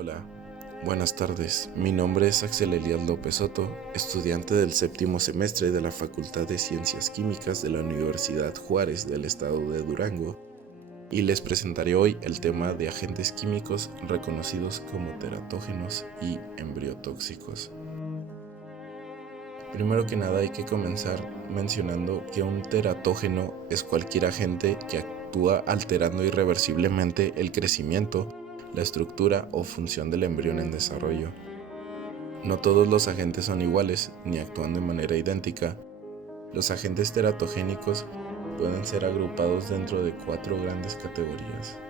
Hola, buenas tardes. Mi nombre es Axel Elías López Soto, estudiante del séptimo semestre de la Facultad de Ciencias Químicas de la Universidad Juárez del estado de Durango, y les presentaré hoy el tema de agentes químicos reconocidos como teratógenos y embriotóxicos. Primero que nada hay que comenzar mencionando que un teratógeno es cualquier agente que actúa alterando irreversiblemente el crecimiento, la estructura o función del embrión en desarrollo. No todos los agentes son iguales ni actúan de manera idéntica. Los agentes teratogénicos pueden ser agrupados dentro de 4 grandes categorías.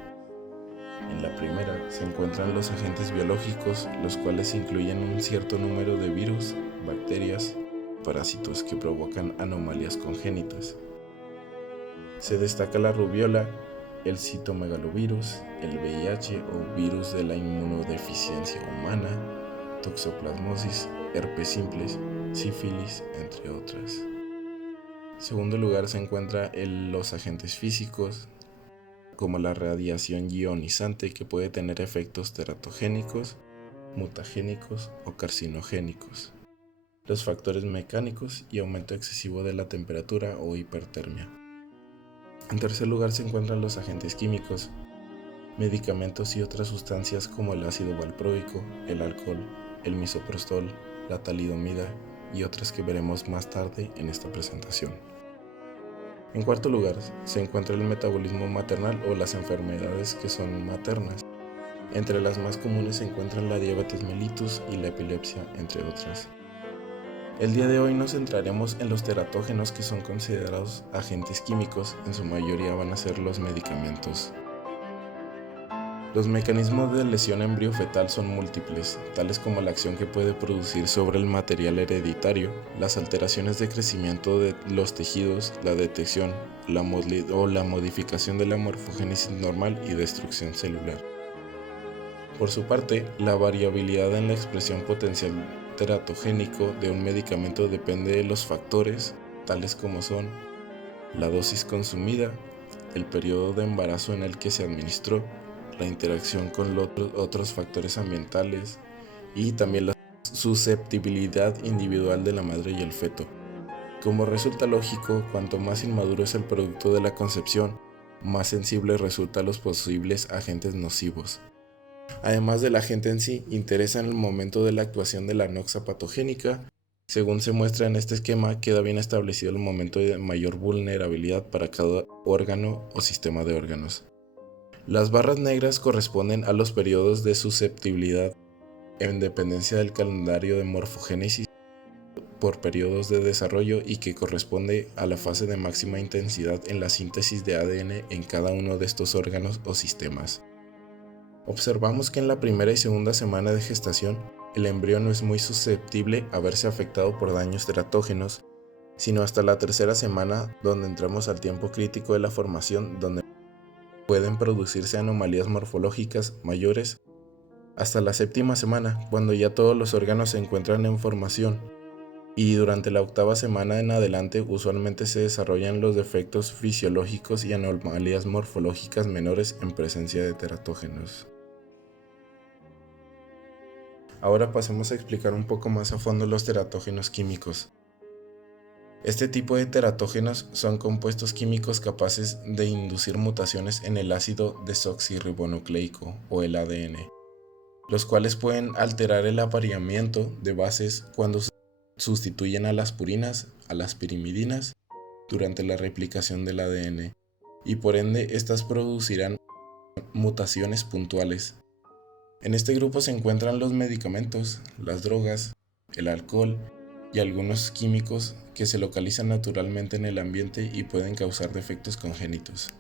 En la primera se encuentran los agentes biológicos, los cuales incluyen un cierto número de virus, bacterias, parásitos que provocan anomalías congénitas. Se destaca la rubiola, el citomegalovirus, el VIH o virus de la inmunodeficiencia humana, toxoplasmosis, herpes simples, sífilis, entre otras. En segundo lugar se encuentran los agentes físicos, como la radiación ionizante, que puede tener efectos teratogénicos, mutagénicos o carcinogénicos. Los factores mecánicos y aumento excesivo de la temperatura o hipertermia. En tercer lugar se encuentran los agentes químicos, medicamentos y otras sustancias como el ácido valproico, el alcohol, el misoprostol, la talidomida y otras que veremos más tarde en esta presentación. En cuarto lugar se encuentra el metabolismo maternal o las enfermedades que son maternas. Entre las más comunes se encuentran la diabetes mellitus y la epilepsia, entre otras. El día de hoy nos centraremos en los teratógenos, que son considerados agentes químicos. En su mayoría van a ser los medicamentos. Los mecanismos de lesión embriofetal son múltiples, tales como la acción que puede producir sobre el material hereditario, las alteraciones de crecimiento de los tejidos, la detección o la modificación de la morfogénesis normal y destrucción celular. Por su parte, la variabilidad en la expresión potencial teratogénico de un medicamento depende de los factores, tales como son la dosis consumida, el periodo de embarazo en el que se administró, la interacción con otros factores ambientales y también la susceptibilidad individual de la madre y el feto. Como resulta lógico, cuanto más inmaduro es el producto de la concepción, más sensible resulta a los posibles agentes nocivos. Además del agente en sí, interesa en el momento de la actuación de la noxa patogénica. Según se muestra en este esquema, queda bien establecido el momento de mayor vulnerabilidad para cada órgano o sistema de órganos. Las barras negras corresponden a los periodos de susceptibilidad en dependencia del calendario de morfogénesis por periodos de desarrollo y que corresponde a la fase de máxima intensidad en la síntesis de ADN en cada uno de estos órganos o sistemas. Observamos que en la primera y segunda semana de gestación, el embrión no es muy susceptible a verse afectado por daños teratógenos, sino hasta la tercera semana, donde entramos al tiempo crítico de la formación, donde pueden producirse anomalías morfológicas mayores, hasta la séptima semana, cuando ya todos los órganos se encuentran en formación, y durante la octava semana en adelante usualmente se desarrollan los defectos fisiológicos y anomalías morfológicas menores en presencia de teratógenos. Ahora pasemos a explicar un poco más a fondo los teratógenos químicos. Este tipo de teratógenos son compuestos químicos capaces de inducir mutaciones en el ácido desoxirribonucleico o el ADN, los cuales pueden alterar el apareamiento de bases cuando sustituyen a las purinas, a las pirimidinas, durante la replicación del ADN, y por ende estas producirán mutaciones puntuales. En este grupo se encuentran los medicamentos, las drogas, el alcohol y algunos químicos que se localizan naturalmente en el ambiente y pueden causar defectos congénitos.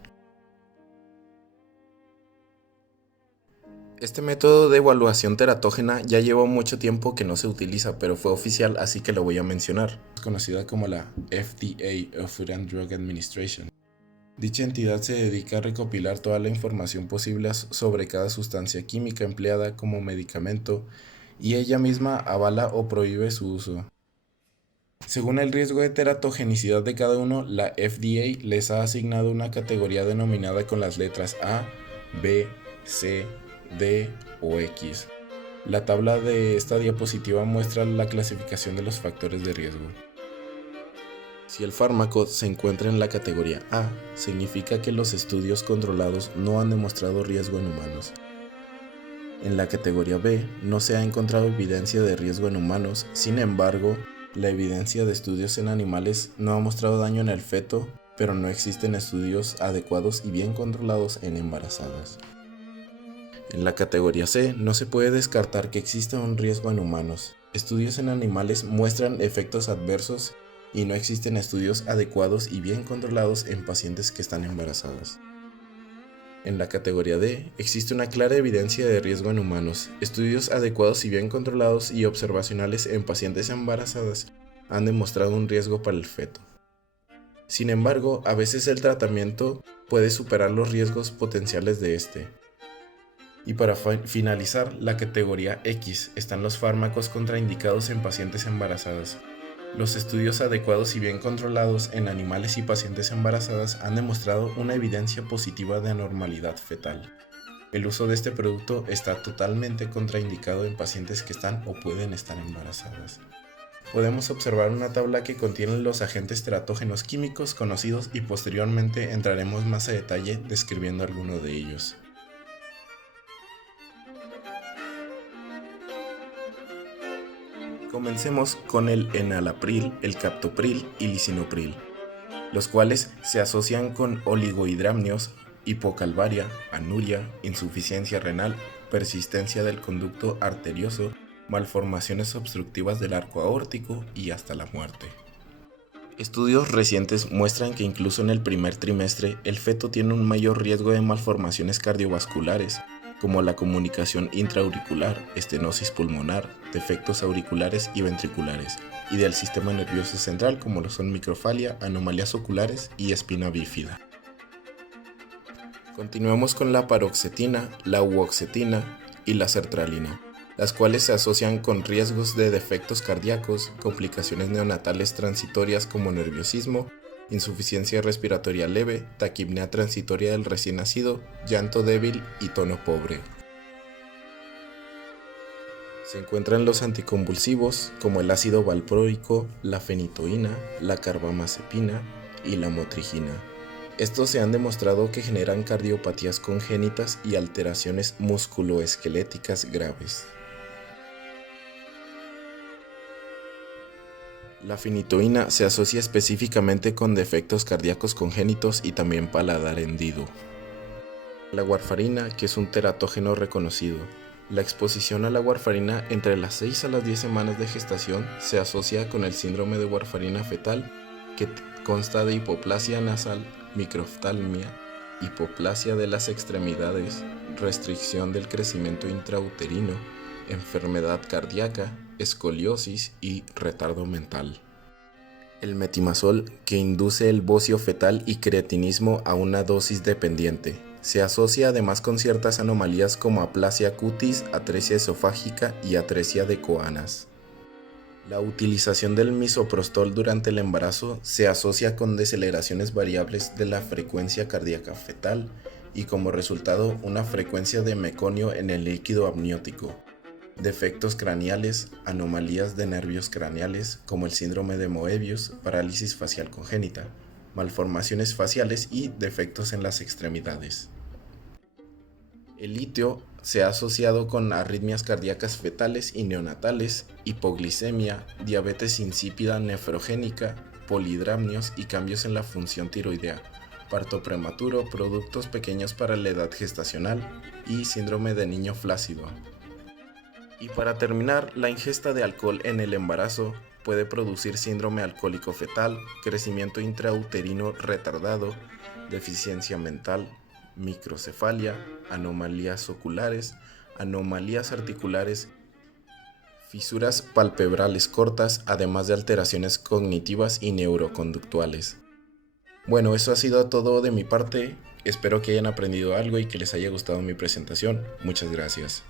Este método de evaluación teratógena ya lleva mucho tiempo que no se utiliza, pero fue oficial, así que lo voy a mencionar. Es conocida como la FDA, o Food and Drug Administration. Dicha entidad se dedica a recopilar toda la información posible sobre cada sustancia química empleada como medicamento, y ella misma avala o prohíbe su uso. Según el riesgo de teratogenicidad de cada uno, la FDA les ha asignado una categoría denominada con las letras A, B, C, D o X. La tabla de esta diapositiva muestra la clasificación de los factores de riesgo. Si el fármaco se encuentra en la categoría A, significa que los estudios controlados no han demostrado riesgo en humanos. En la categoría B no se ha encontrado evidencia de riesgo en humanos, sin embargo, la evidencia de estudios en animales no ha mostrado daño en el feto, pero no existen estudios adecuados y bien controlados en embarazadas. En la categoría C no se puede descartar que exista un riesgo en humanos. Estudios en animales muestran efectos adversos y no existen estudios adecuados y bien controlados en pacientes que están embarazadas. En la categoría D existe una clara evidencia de riesgo en humanos. Estudios adecuados y bien controlados y observacionales en pacientes embarazadas han demostrado un riesgo para el feto. Sin embargo, a veces el tratamiento puede superar los riesgos potenciales de este. Y para finalizar, la categoría X están los fármacos contraindicados en pacientes embarazadas. Los estudios adecuados y bien controlados en animales y pacientes embarazadas han demostrado una evidencia positiva de anormalidad fetal. El uso de este producto está totalmente contraindicado en pacientes que están o pueden estar embarazadas. Podemos observar una tabla que contiene los agentes teratógenos químicos conocidos y posteriormente entraremos más a detalle describiendo alguno de ellos. Comencemos con el enalapril, el captopril y lisinopril, los cuales se asocian con oligohidramnios, hipocalvaria, anuria, insuficiencia renal, persistencia del conducto arterioso, malformaciones obstructivas del arco aórtico y hasta la muerte. Estudios recientes muestran que incluso en el primer trimestre el feto tiene un mayor riesgo de malformaciones cardiovasculares, como la comunicación intraauricular, estenosis pulmonar, defectos auriculares y ventriculares, y del sistema nervioso central como lo son microfalia, anomalías oculares y espina bífida. Continuemos con la paroxetina, la uoxetina y la sertralina, las cuales se asocian con riesgos de defectos cardíacos, complicaciones neonatales transitorias como nerviosismo, insuficiencia respiratoria leve, taquipnea transitoria del recién nacido, llanto débil y tono pobre. Se encuentran los anticonvulsivos como el ácido valproico, la fenitoína, la carbamazepina y la motrigina. Estos se han demostrado que generan cardiopatías congénitas y alteraciones musculoesqueléticas graves. La fenitoína se asocia específicamente con defectos cardíacos congénitos y también paladar hendido. La warfarina, que es un teratógeno reconocido. La exposición a la warfarina entre las 6 a las 10 semanas de gestación se asocia con el síndrome de warfarina fetal, que consta de hipoplasia nasal, microftalmia, hipoplasia de las extremidades, restricción del crecimiento intrauterino, enfermedad cardíaca, escoliosis y retardo mental. El metimazol, que induce el bocio fetal y creatinismo a una dosis dependiente. Se asocia además con ciertas anomalías como aplasia cutis, atresia esofágica y atresia de coanas. La utilización del misoprostol durante el embarazo se asocia con deceleraciones variables de la frecuencia cardíaca fetal y como resultado una frecuencia de meconio en el líquido amniótico. Defectos craneales, anomalías de nervios craneales como el síndrome de Moebius, parálisis facial congénita, malformaciones faciales y defectos en las extremidades. El litio se ha asociado con arritmias cardíacas fetales y neonatales, hipoglicemia, diabetes insípida nefrogénica, polidramnios y cambios en la función tiroidea, parto prematuro, productos pequeños para la edad gestacional y síndrome de niño flácido. Y para terminar, la ingesta de alcohol en el embarazo puede producir síndrome alcohólico fetal, crecimiento intrauterino retardado, deficiencia mental, microcefalia, anomalías oculares, anomalías articulares, fisuras palpebrales cortas, además de alteraciones cognitivas y neuroconductuales. Bueno, eso ha sido todo de mi parte. Espero que hayan aprendido algo y que les haya gustado mi presentación. Muchas gracias.